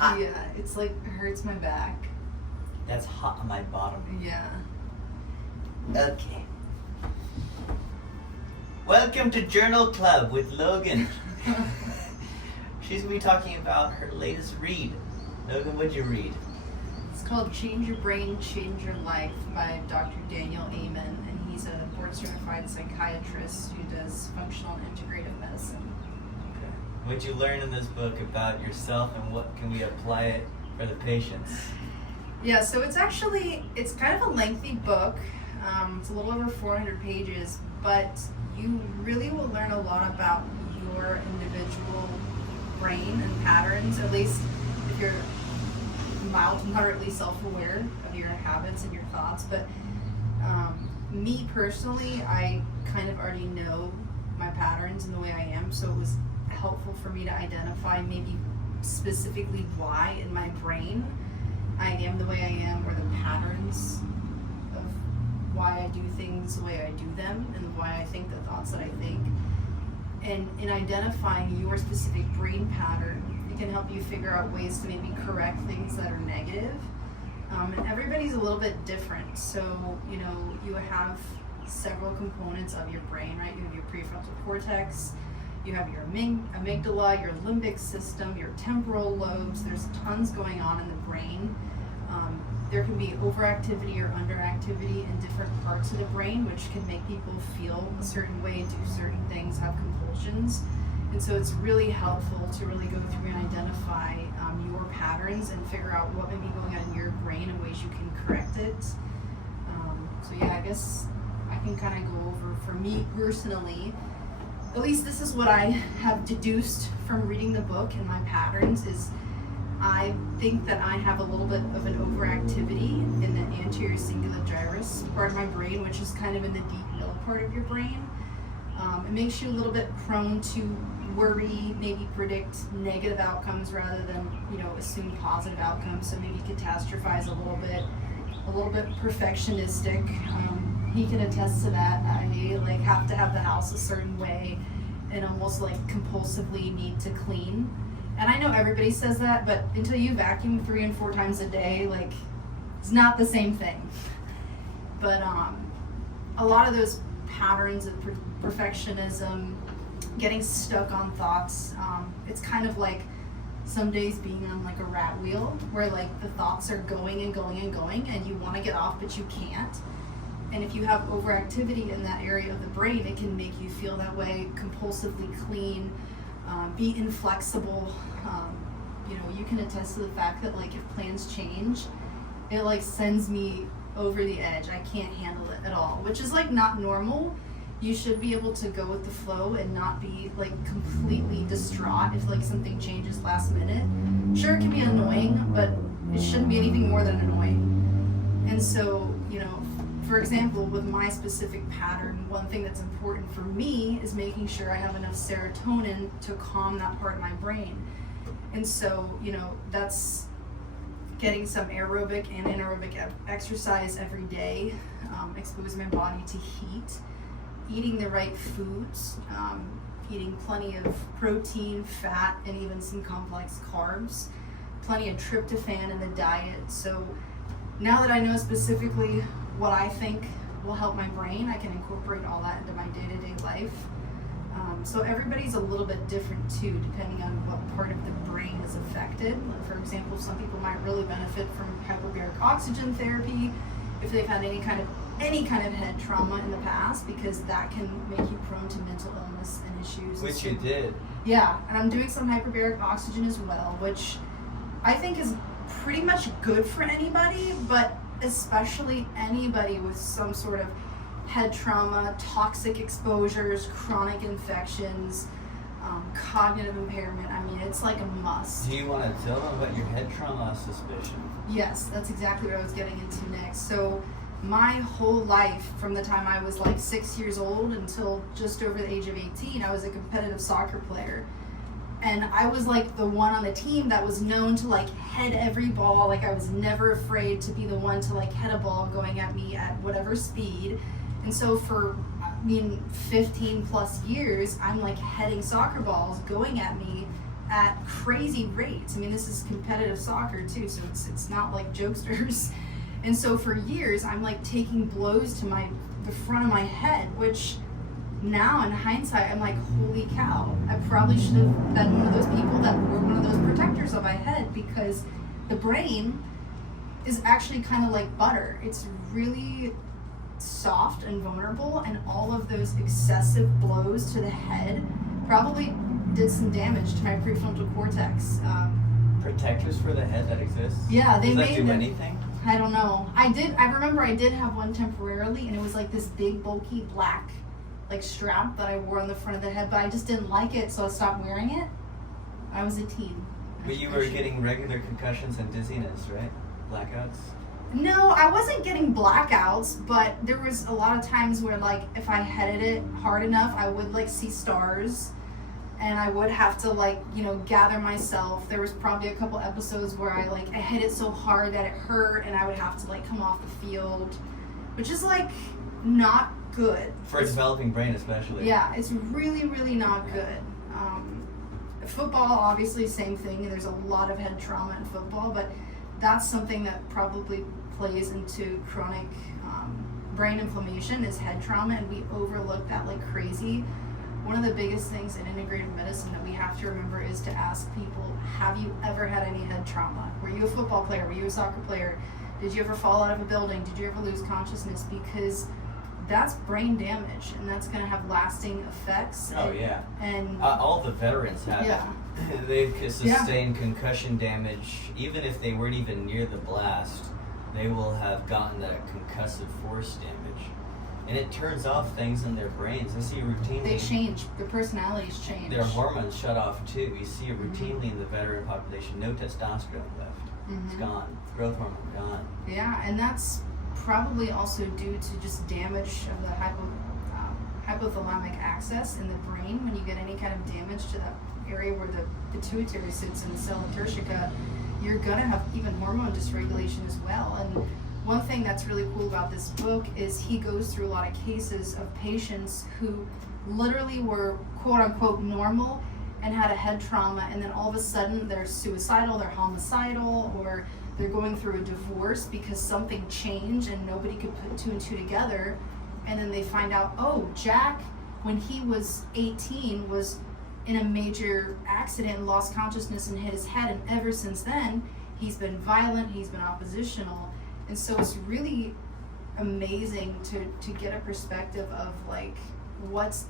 hot. Yeah, it's like, it hurts my back. That's hot on my bottom. Yeah. Okay. Welcome to Journal Club with Logan. She's going to be talking about her latest read. Logan, what'd you read? It's called Change Your Brain, Change Your Life by Dr. Daniel Amen, and he's a board-certified psychiatrist who does functional and integrative medicine. Okay. What'd you learn in this book about yourself, and what can we apply it for the patients? Yeah, so it's kind of a lengthy book. It's a little over 400 pages, but you really will learn a lot about your individual brain and patterns, at least if you're mild to moderately self-aware of your habits and your thoughts. But me personally, I kind of already know my patterns and the way I am, so it was helpful for me to identify maybe specifically why in my brain I am the way I am, or the patterns of why I do things the way I do them, and why I think the thoughts that I think. And in identifying your specific brain pattern, it can help you figure out ways to maybe correct things that are negative. And everybody's a little bit different. So, you have several components of your brain, right? You have your prefrontal cortex, you have your amygdala, your limbic system, your temporal lobes. There's tons going on in the brain. There can be overactivity or underactivity in different parts of the brain, which can make people feel a certain way, do certain things, have compulsions. And so it's really helpful to really go through and identify your patterns and figure out what may be going on in your brain and ways you can correct it. So yeah, I guess I can kind of go over, for me personally, at least this is what I have deduced from reading the book and my patterns is I think that I have a little bit of an overactivity in the anterior cingulate gyrus part of my brain, which is kind of in the deep middle part of your brain. It makes you a little bit prone to worry, maybe predict negative outcomes rather than, assume positive outcomes. So maybe catastrophize a little bit perfectionistic. He can attest to that. I have to have the house a certain way and almost compulsively need to clean. And I know everybody says that, but until you vacuum 3 and 4 times a day, it's not the same thing. But a lot of those patterns of perfectionism, getting stuck on thoughts, it's kind of like some days being on a rat wheel where the thoughts are going and going and going and you want to get off but you can't. And if you have overactivity in that area of the brain, it can make you feel that way, compulsively clean, be inflexible. You can attest to the fact that if plans change, it sends me over the edge. I can't handle it at all, which is not normal. You should be able to go with the flow and not be completely distraught if something changes last minute. Sure, it can be annoying, but it shouldn't be anything more than annoying. And so, for example, with my specific pattern, one thing that's important for me is making sure I have enough serotonin to calm that part of my brain. And so, that's getting some aerobic and anaerobic exercise every day, exposing my body to heat, eating the right foods, eating plenty of protein, fat, and even some complex carbs, plenty of tryptophan in the diet. So now that I know specifically what I think will help my brain, I can incorporate all that into my day-to-day life. So everybody's a little bit different too, depending on what part of the brain is affected. For example, some people might really benefit from hyperbaric oxygen therapy if they've had any kind of head trauma in the past, because that can make you prone to mental illness and issues. Which you did. Yeah, and I'm doing some hyperbaric oxygen as well, which I think is pretty much good for anybody, but especially anybody with some sort of head trauma, toxic exposures, chronic infections, cognitive impairment. I mean, it's a must. Do you want to tell them about your head trauma suspicion? Yes, that's exactly what I was getting into next. So my whole life, from the time I was 6 years old until just over the age of 18, I was a competitive soccer player. And I was the one on the team that was known to head every ball. I was never afraid to be the one to head a ball going at me at whatever speed. And so for 15 plus years, I'm heading soccer balls going at me at crazy rates. I mean, this is competitive soccer too, so it's not like jokesters. And so for years, I'm like taking blows to the front of my head, which now in hindsight, I'm like, holy cow, I probably should have been one of those people that were one of those protectors of my head, because the brain is actually kind of like butter. It's really soft and vulnerable, and all of those excessive blows to the head probably did some damage to my prefrontal cortex. Protectors for the head that exist? Yeah, they Does that made do them. anything? I don't know. I remember I did have one temporarily, and it was like this big, bulky, black, like strap that I wore on the front of the head, but I just didn't like it, so I stopped wearing it. I was a teen. But you were getting regular concussions and dizziness, right? Blackouts? No, I wasn't getting blackouts, but there was a lot of times where, like, if I headed it hard enough, I would, like, see stars, and I would have to, like, you know, gather myself. There was probably a couple episodes where I hit it so hard that it hurt, and I would have to, like, come off the field, which is, like, not good. For a developing brain, especially. Yeah, it's really, really not good. Football, obviously, same thing. There's a lot of head trauma in football, but that's something that probably plays into chronic brain inflammation is head trauma, and we overlook that like crazy. One of the biggest things in integrative medicine that we have to remember is to ask people, have you ever had any head trauma? Were you a football player? Were you a soccer player? Did you ever fall out of a building? Did you ever lose consciousness? Because that's brain damage, and that's going to have lasting effects. Oh, yeah. And all the veterans have yeah. it. They've sustained concussion damage. Even if they weren't even near the blast, they will have gotten that concussive force damage. And it turns off things in their brains. I see routinely. They change. Their personalities change. Their hormones shut off too. You see it routinely in the veteran population. No testosterone left. It's gone. Growth hormone gone. Yeah, and that's probably also due to just damage of the hypothalamic axis in the brain. When you get any kind of damage to that area where the pituitary sits in the cell tertiaca, you're gonna have even hormone dysregulation as well. And one thing that's really cool about this book is he goes through a lot of cases of patients who literally were quote unquote normal and had a head trauma, and then all of a sudden they're suicidal, they're homicidal, or they're going through a divorce because something changed and nobody could put two and two together. And then they find out, oh, Jack, when he was 18, was in a major accident and lost consciousness and hit his head. And ever since then, he's been violent, he's been oppositional. And so it's really amazing to get a perspective of like what's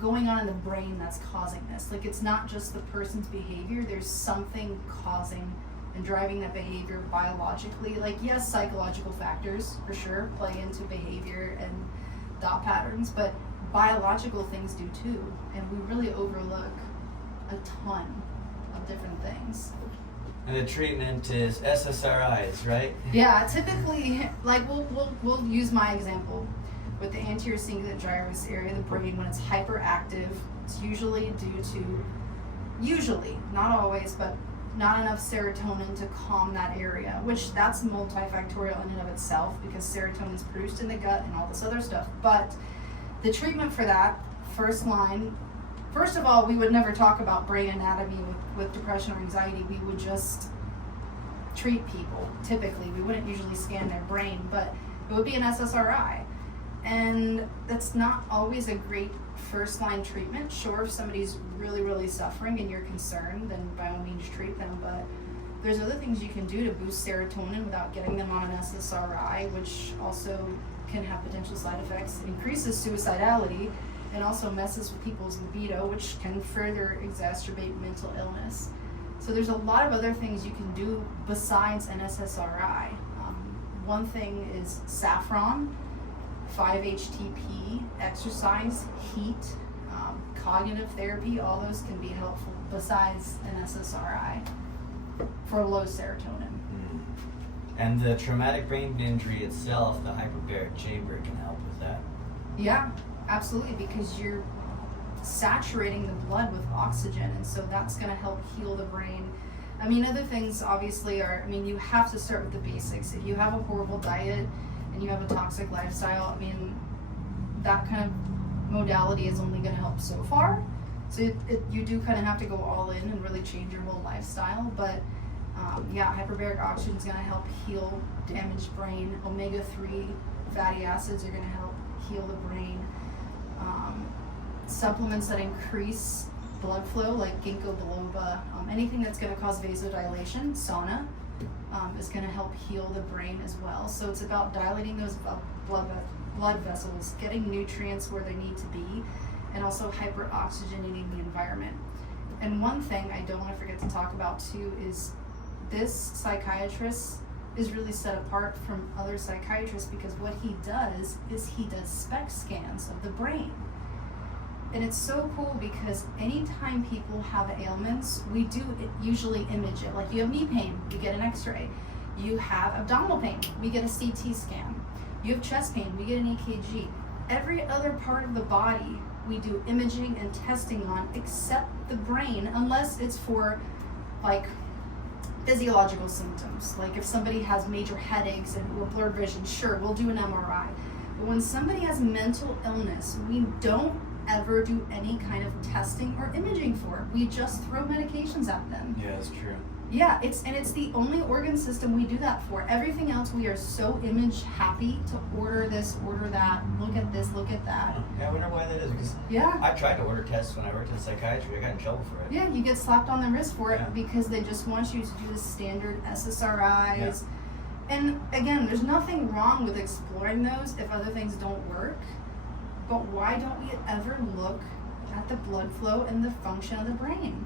going on in the brain that's causing this. Like, it's not just the person's behavior, there's something causing and driving that behavior biologically. Like, yes, psychological factors for sure play into behavior and thought patterns, but biological things do too, and we really overlook a ton of different things. And the treatment is SSRIs, right? Yeah, typically, like we'll use my example with the anterior cingulate gyrus area of the brain. When it's hyperactive, it's usually due to, not always, but not enough serotonin to calm that area, which that's multifactorial in and of itself, because serotonin is produced in the gut and all this other stuff. But the treatment for that, first of all, we would never talk about brain anatomy with depression or anxiety. We would just treat people. Typically, we wouldn't usually scan their brain, but it would be an SSRI. And that's not always a great first line treatment. Sure, if somebody's really, really suffering and you're concerned, then by all means treat them. But there's other things you can do to boost serotonin without getting them on an SSRI, which also can have potential side effects. It increases suicidality and also messes with people's libido, which can further exacerbate mental illness. So there's a lot of other things you can do besides an SSRI. One thing is saffron, 5-HTP, exercise, heat, cognitive therapy, all those can be helpful besides an SSRI for low serotonin. And the traumatic brain injury itself, the hyperbaric chamber, can help with that. Yeah, absolutely, because you're saturating the blood with oxygen, and so that's going to help heal the brain. I mean, other things obviously are, you have to start with the basics. If you have a horrible diet and you have a toxic lifestyle, that kind of modality is only going to help so far. So you do kind of have to go all in and really change your whole lifestyle. But hyperbaric oxygen is going to help heal damaged brain. Omega-3 fatty acids are going to help heal the brain. Supplements that increase blood flow, like ginkgo biloba, anything that's going to cause vasodilation, sauna, is going to help heal the brain as well. So it's about dilating those blood vessels, getting nutrients where they need to be, and also hyperoxygenating the environment. And one thing I don't want to forget to talk about too is this psychiatrist is really set apart from other psychiatrists because what he does is he does SPECT scans of the brain. And it's so cool because anytime people have ailments, we do usually image it. Like you have knee pain, you get an x-ray. You have abdominal pain, we get a CT scan. You have chest pain, we get an EKG. Every other part of the body we do imaging and testing on except the brain, unless it's for like physiological symptoms. Like if somebody has major headaches and blurred vision, sure, we'll do an MRI. But when somebody has mental illness, we don't ever do any kind of testing or imaging for. We just throw medications at them. Yeah, that's true. Yeah, it's the only organ system we do that for. Everything else, we are so image happy to order this, order that, look at this, look at that. Yeah, I wonder why that is. Because I tried to order tests when I worked in psychiatry. I got in trouble for it. Yeah, you get slapped on the wrist for it because they just want you to do the standard SSRIs. Yeah. And again, there's nothing wrong with exploring those if other things don't work. But why don't we ever look at the blood flow and the function of the brain?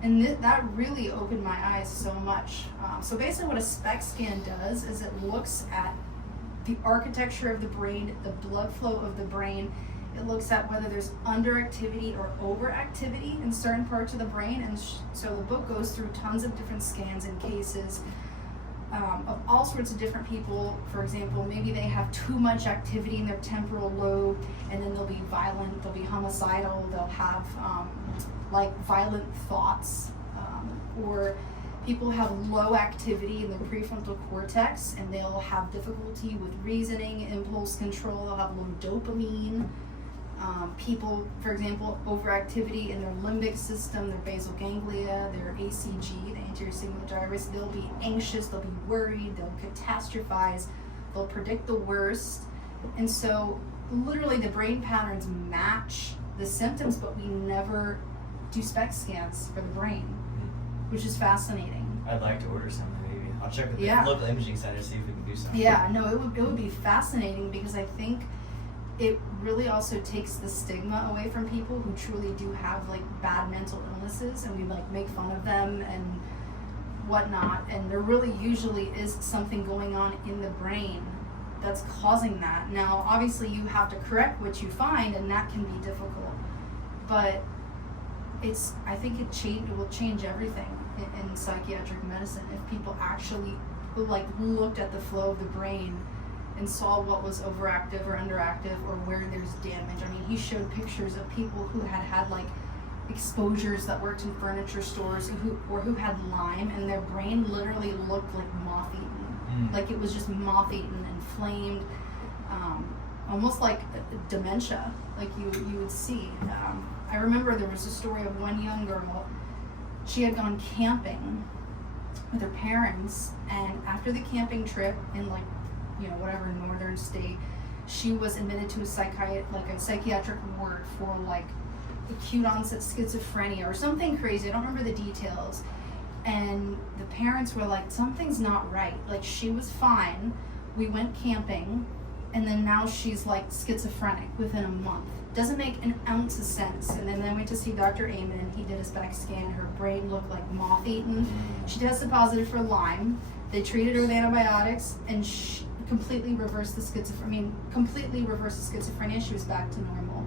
And that really opened my eyes so much. So basically what a SPECT scan does is it looks at the architecture of the brain, the blood flow of the brain. It looks at whether there's underactivity or overactivity in certain parts of the brain. And so the book goes through tons of different scans and cases of all sorts of different people. For example, maybe they have too much activity in their temporal lobe, and then they'll be violent, they'll be homicidal, they'll have like violent thoughts, or people have low activity in the prefrontal cortex and they'll have difficulty with reasoning, impulse control, they'll have low dopamine. People, for example, overactivity in their limbic system, their basal ganglia, their ACG, the anterior cingulate gyrus, they'll be anxious, they'll be worried, they'll catastrophize, they'll predict the worst. And so literally the brain patterns match the symptoms, but we never do SPECT scans for the brain, which is fascinating. I'd like to order something maybe. I'll check with the local imaging center, see if we can do something. Yeah, no, it would be fascinating because I think it really also takes the stigma away from people who truly do have like bad mental illnesses, and we like make fun of them and whatnot, and there really usually is something going on in the brain that's causing that. Now obviously you have to correct what you find, and that can be difficult, but I think it will change everything in psychiatric medicine if people actually like looked at the flow of the brain and saw what was overactive or underactive or where there's damage. I mean, he showed pictures of people who had like exposures that worked in furniture stores who had Lyme, and their brain literally looked like moth-eaten. Like it was just moth-eaten, inflamed, almost like dementia, like you would see. I remember there was a story of one young girl. She had gone camping with her parents, and after the camping trip in like, whatever northern state, she was admitted to a psychiatric ward for like acute onset schizophrenia or something crazy. I don't remember the details. And the parents were like, something's not right. Like she was fine. We went camping, and then now she's like schizophrenic within a month. Doesn't make an ounce of sense. And then they went to see Dr. Amen. He did a SPECT scan. Her brain looked like moth-eaten. She tested positive for Lyme. They treated her with antibiotics, and she completely reversed the schizophrenia. She was back to normal.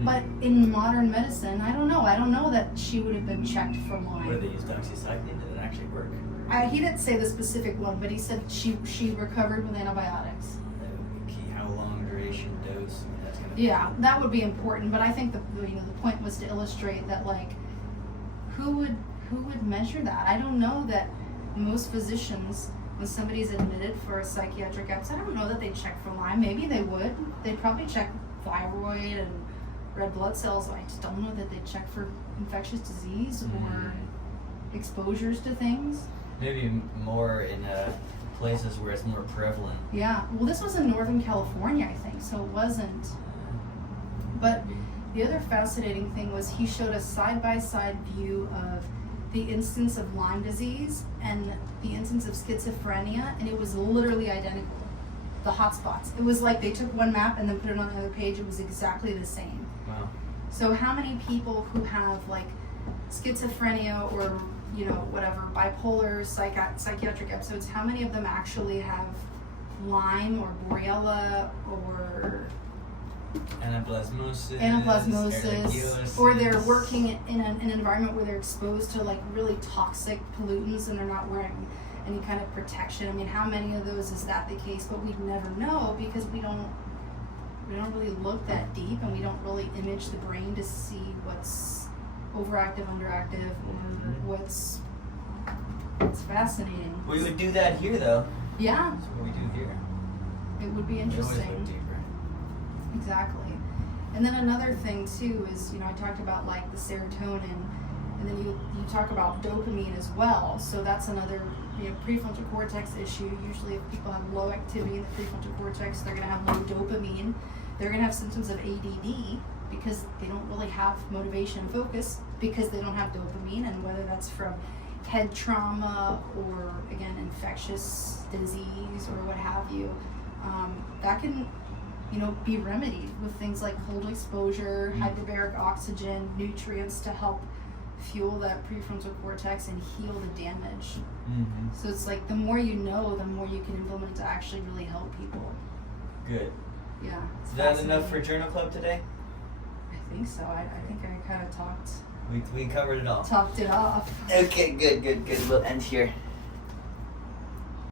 But in modern medicine, I don't know that she would have been checked for Lyme. Where they used doxycycline, did it actually work? He didn't say the specific one, but he said she recovered with antibiotics. That would be key. How long duration dose? That's gonna be that would be important. But I think the point was to illustrate that like who would measure that? I don't know that most physicians, when somebody's admitted for a psychiatric episode, I don't know that they check for Lyme. Maybe they would. They'd probably check thyroid and red blood cells. I just don't know that they check for infectious disease or exposures to things. Maybe more in places where it's more prevalent. Yeah, well, this was in Northern California, I think, so it wasn't. But the other fascinating thing was he showed a side-by-side view of the instance of Lyme disease and the instance of schizophrenia, and it was literally identical. The hotspots. It was like they took one map and then put it on the other page. It was exactly the same. Wow. So how many people who have like schizophrenia or, you know, whatever, bipolar, psychiatric episodes, how many of them actually have Lyme or Borrelia or anaplasmosis, ehrlichiosis, or they're working in an environment where they're exposed to like really toxic pollutants and they're not wearing any kind of protection. I mean, how many of those is that the case? But we'd never know because we don't really look that deep, and we don't really image the brain to see what's overactive, underactive, or what's fascinating. We would do that here, though. Yeah. That's what we do here. It would be We always interesting. look deeper. Exactly. And then another thing too is, you know, I talked about like the serotonin, and then you talk about dopamine as well. So that's another, you know, prefrontal cortex issue. Usually if people have low activity in the prefrontal cortex, they're going to have low dopamine. They're going to have symptoms of ADD because they don't really have motivation and focus because they don't have dopamine, and whether that's from head trauma or, again, infectious disease or what have you, that can, you know, be remedied with things like cold exposure, hyperbaric oxygen, nutrients to help fuel that prefrontal cortex and heal the damage. So it's like the more you know, the more you can implement to actually really help people. Good. Yeah. Is that enough for Journal Club today? I think so. I think I kind of We covered it all. talked it off. Okay, good. We'll end here.